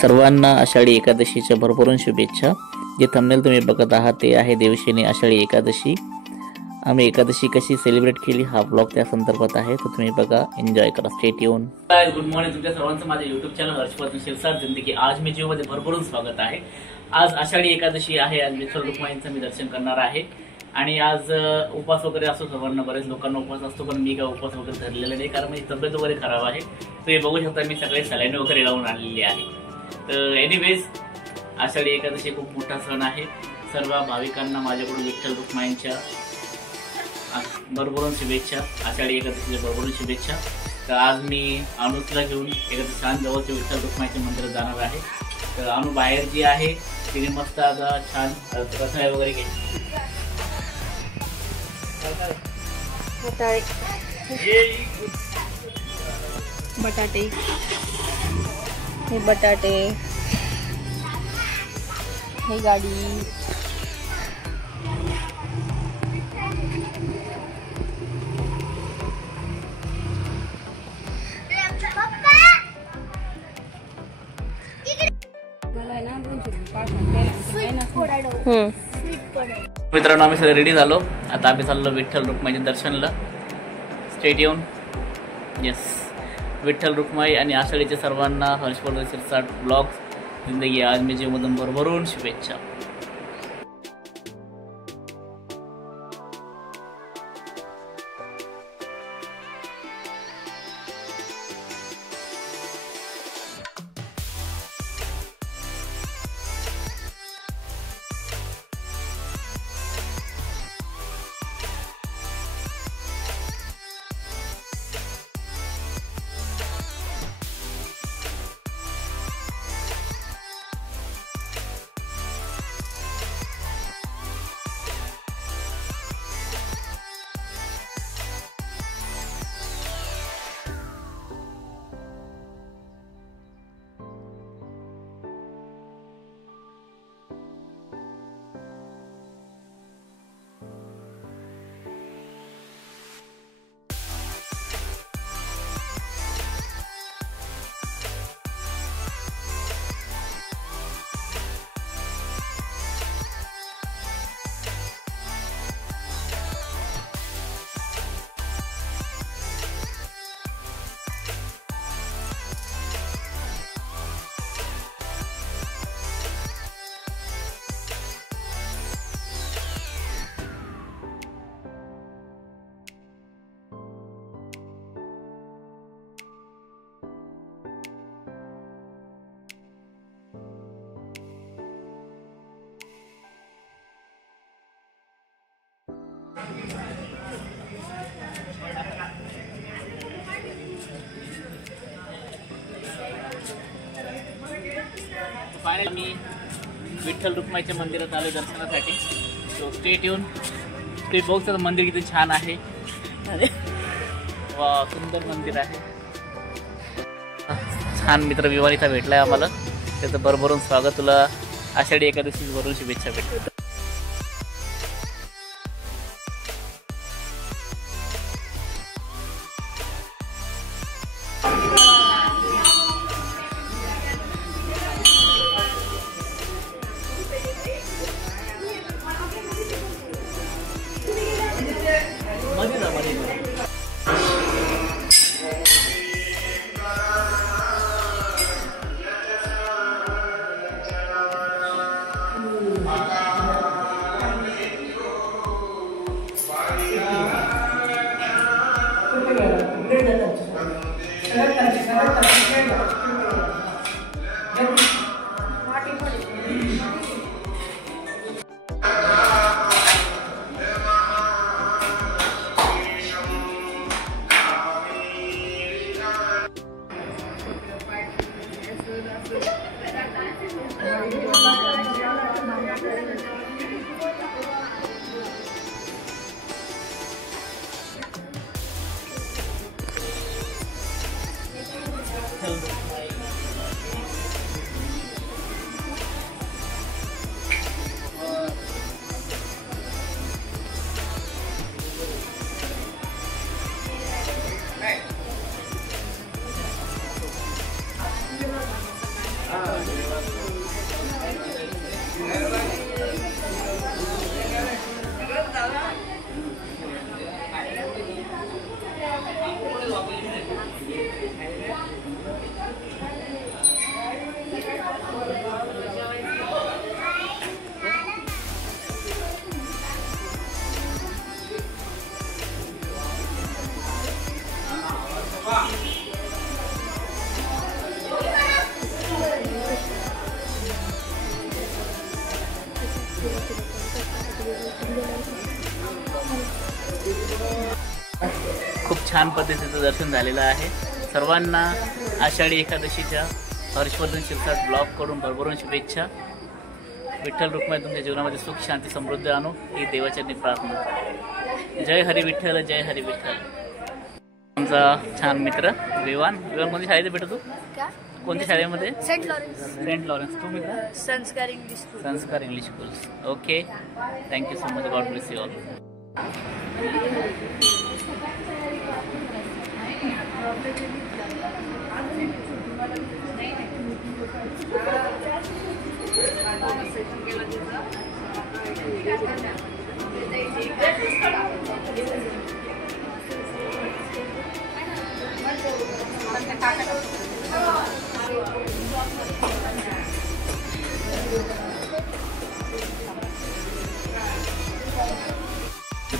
सर्वांना आषाढी एकादशीच्या भरभरून शुभेच्छा। जे थंबनेल तुम्ही बघत आहात ते आहे देवशेनी आषाढी एकादशी। आम्ही एकादशी कशी सेलिब्रेट केली हा ब्लॉग त्या संदर्भात आहे, तर तुम्ही बघा, एन्जॉय करा, स्टे ट्यून। गुड मॉर्निंग तुमच्या सर्वांचं माझ्या युट्यूब चॅनल हर्षवर्धन शिरसाट जिंदगी आज मी जीव मध्ये भरभरून स्वागत आहे। आज आषाढी एकादशी आहे। आज विठ्ठल रुक्माईंचं मी दर्शन करणार आहे आणि आज उपवास वगैरे असतो सर्वांना, बरेच लोकांना उपवास असतो, पण मी काय उपवास वगैरे धरलेला नाही कारण माझी तब्येत वगैरे खराब आहे। तुम्ही बघू शकता मी सगळे सलाईन वगैरे लावून आलेली आहे। तर एनिवेज आषाढी एकादशी खूप मोठा सण आहे। सर्व भाविकांना माझ्याकडून विठ्ठल रुक्माईंच्या भरभरून शुभेच्छा, आषाढी एकादशीच्या भरभरून शुभेच्छा। तर आज मी अनुला घेऊन एखाद्या छान जवळच्या विठ्ठल रुक्माईच्या मंदिरात जाणार आहे। तर अनु बाहेर जी आहे तिने मस्त आता छान रसाय वगैरे घेतली। बटाटे हे बटाटे हे गाडी मित्रांनो आम्ही सगळे रेडी झालो। आता आम्ही चाललो विठ्ठल रुक्माईच्या दर्शनला। स्टेट येऊन येस विठ्ठल रुक्माई आणि आषाढीच्या सर्वांना हर्षवर्धन शिरसाट ब्लॉग जिंदगी आज मी जीवमधून भरभरून शुभेच्छा। फायनली मी विठ्ठल रुक्माईच्या मंदिरात आलो दर्शनासाठी। सो स्टेट येऊन ते बघू मंदिर किती छान आहे। वा सुंदर मंदिर आहे। छान मित्र विवाहिता भेटलाय आम्हाला, त्याचं भरभरून स्वागत। तुला आषाढी एकादशी भरून शुभेच्छा भेटतात। छान पद्धतीचं दर्शन झालेलं आहे. सर्वांना आषाढी एकादशीच्या हर्षवर्धन शिरसाट ब्लॉगकडून भरभरून शुभेच्छा. विठ्ठल रुक्माई तुमच्या जीवनामध्ये सुख शांती समृद्धी आणो ही देवाचरणी प्रार्थना. जय हरी विठ्ठल, जय हरी विठ्ठल. आमचा छान मित्र विवान. कोणत्या शाळेत भेटतो? कोणत्या शाळेमध्ये? Saint Lawrence. तू मित्र? संस्कार इंग्लिश स्कूल. संस्कार English school. Okay, thank you so much. God bless you all.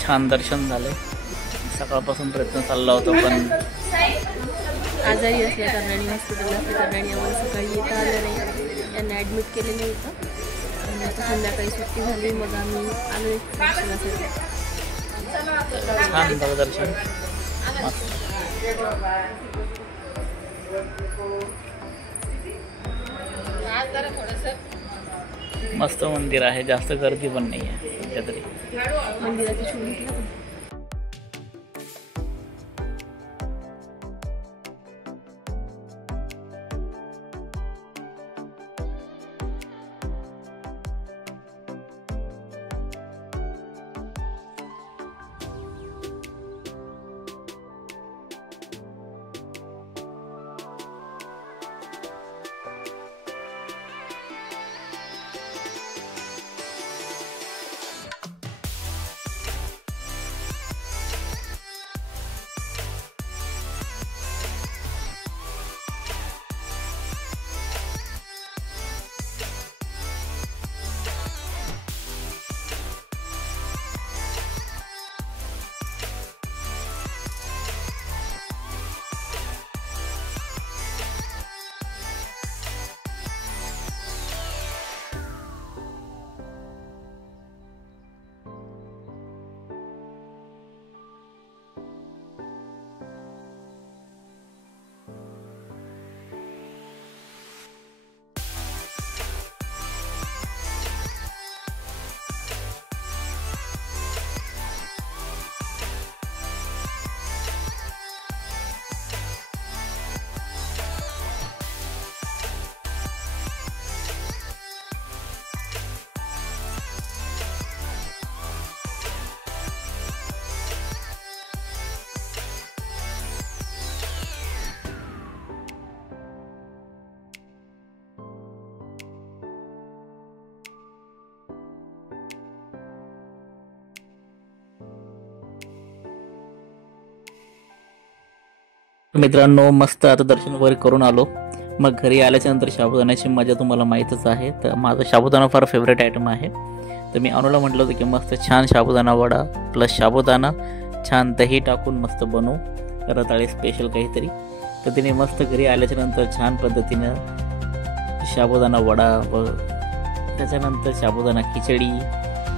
छान दर्शन झाले. सकाळपासून प्रयत्न चालला होता पण आजारी असल्या कारणाने हॉस्पिटलला असल्या कारणाने आम्हाला सकाळी येता आलं नाही. यांना ॲडमिट केलेलं होतं आणि आता संध्याकाळी सुट्टी झाली. मग आम्ही आलो दर्शनासाठी. छान झालं दर्शन. मस्त मंदिर आहे. जास्त गर्दी पण नाही आहे सध्या तरी. मंदिराची शोध मित्रांनो, मस्त आता दर्शन वगैरे करून आलो. मग घरी आल्याच्या नंतर साबुदाण्याची मजा तुम्हाला माहीतच आहे. तर माझा साबुदाणा फार फेवरेट आयटम आहे. तर मी अनुला म्हटलं होतं की मस्त छान साबुदाणा वडा प्लस साबुदाणा छान दही टाकून मस्त बनवू रताळे स्पेशल काहीतरी. तर तिने मस्त घरी आल्याच्या नंतर छान पद्धतीनं साबुदाणा वडा व त्याच्यानंतर साबुदाणा खिचडी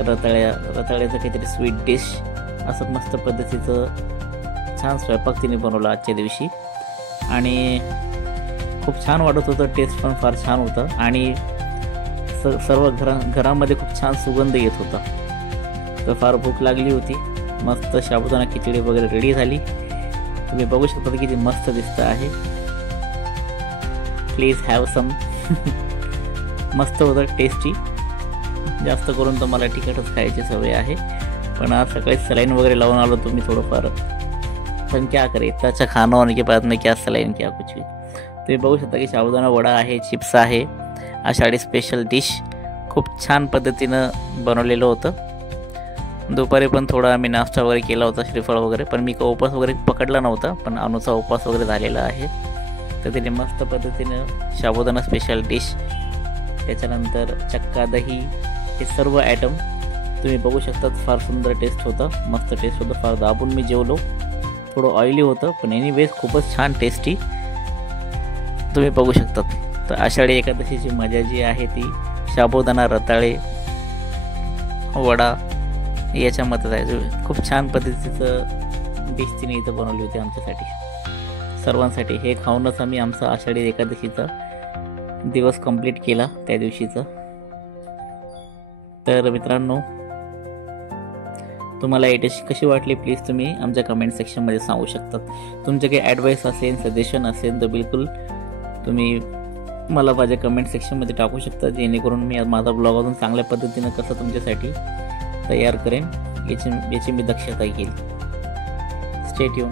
रताळ्याचं काहीतरी स्वीट डिश असं मस्त पद्धतीचं छान स्वयंपाक तिने बनवला आजच्या दिवशी. आणि खूप छान वाटत होतं. टेस्ट पण फार छान होतं आणि सर्व घरामध्ये खूप छान सुगंध येत होता. तर फार भूक लागली होती. मस्त साबुदाणा खिचडी वगैरे रेडी झाली. तुम्ही बघू शकता किती मस्त दिसतं आहे. Please have some. मस्त होतं, टेस्टी. जास्त करून तर मला तिखटच खायची सवय आहे. पण आज सकाळी सलाईन वगैरे लावून आलो तुम्ही थोडंफार. पण क्या करे, इतना अच्छा खाना होने के बाद में क्या सलाईन क्या कुछ भी. तुम्ही बघू शकता की साबुदाणा वडा आहे, चिप्स आहे, आषाढी स्पेशल डिश खूप छान पद्धतीनं बनवलेलं होतं. दुपारी पण थोडा आम्ही नाश्ता वगैरे केला होता, श्रीफळ वगैरे. पण मी काही उपास वगैरे पकडला नव्हता, पण अनुचा उपास वगैरे झालेला आहे. तर तिने मस्त पद्धतीनं साबुदाणा स्पेशल डिश, त्याच्यानंतर चक्का दही, हे सर्व आयटम तुम्ही बघू शकता. फार सुंदर टेस्ट होता, मस्त टेस्ट होतं. फार दाबून मी जेवलो. थोडं ऑइली होतं पण एनिवेज खूपच छान टेस्टी तुम्ही बघू शकतात. तर आषाढी एकादशीची मजा जी आहे ती साबुदाणा रताळे वडा याच्यामध्ये जायचं. खूप छान पद्धतीचं डिश तिने इथं बनवली होती आमच्यासाठी सर्वांसाठी. हे खाऊनच आम्ही आमचा आषाढी एकादशीचा दिवस कंप्लीट केला त्या दिवशीचा. तर मित्रांनो, तुम्हाला ही डिश कशी वाटली प्लीज तुम्ही आमच्या कमेंट सेक्शनमध्ये सांगू शकता. तुमचे काही ॲडवाईस असेल, सजेशन असेल तर बिलकुल तुम्ही मला माझ्या कमेंट सेक्शनमध्ये टाकू शकता, जेणेकरून मी माझा ब्लॉग अजून चांगल्या पद्धतीनं कसं तुमच्यासाठी तयार करेन याची मी दक्षता घेईल. Stay tune.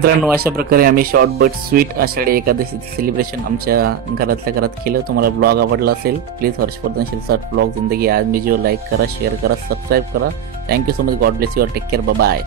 मित्रांनो, अशा प्रकारे आम्ही शॉर्ट बट स्वीट आषाढी एकादशीचं सेलिब्रेशन आमच्या घरातल्या घरात केलं. तुम्हाला ब्लॉग आवडला असेल प्लीज हर्षवर्धन शिरसाट ब्लॉग जिंदगी आज मी जो लाईक करा, शेअर करा, सबस्क्राईब करा. Thank you so much. God bless you. Take care. Bye.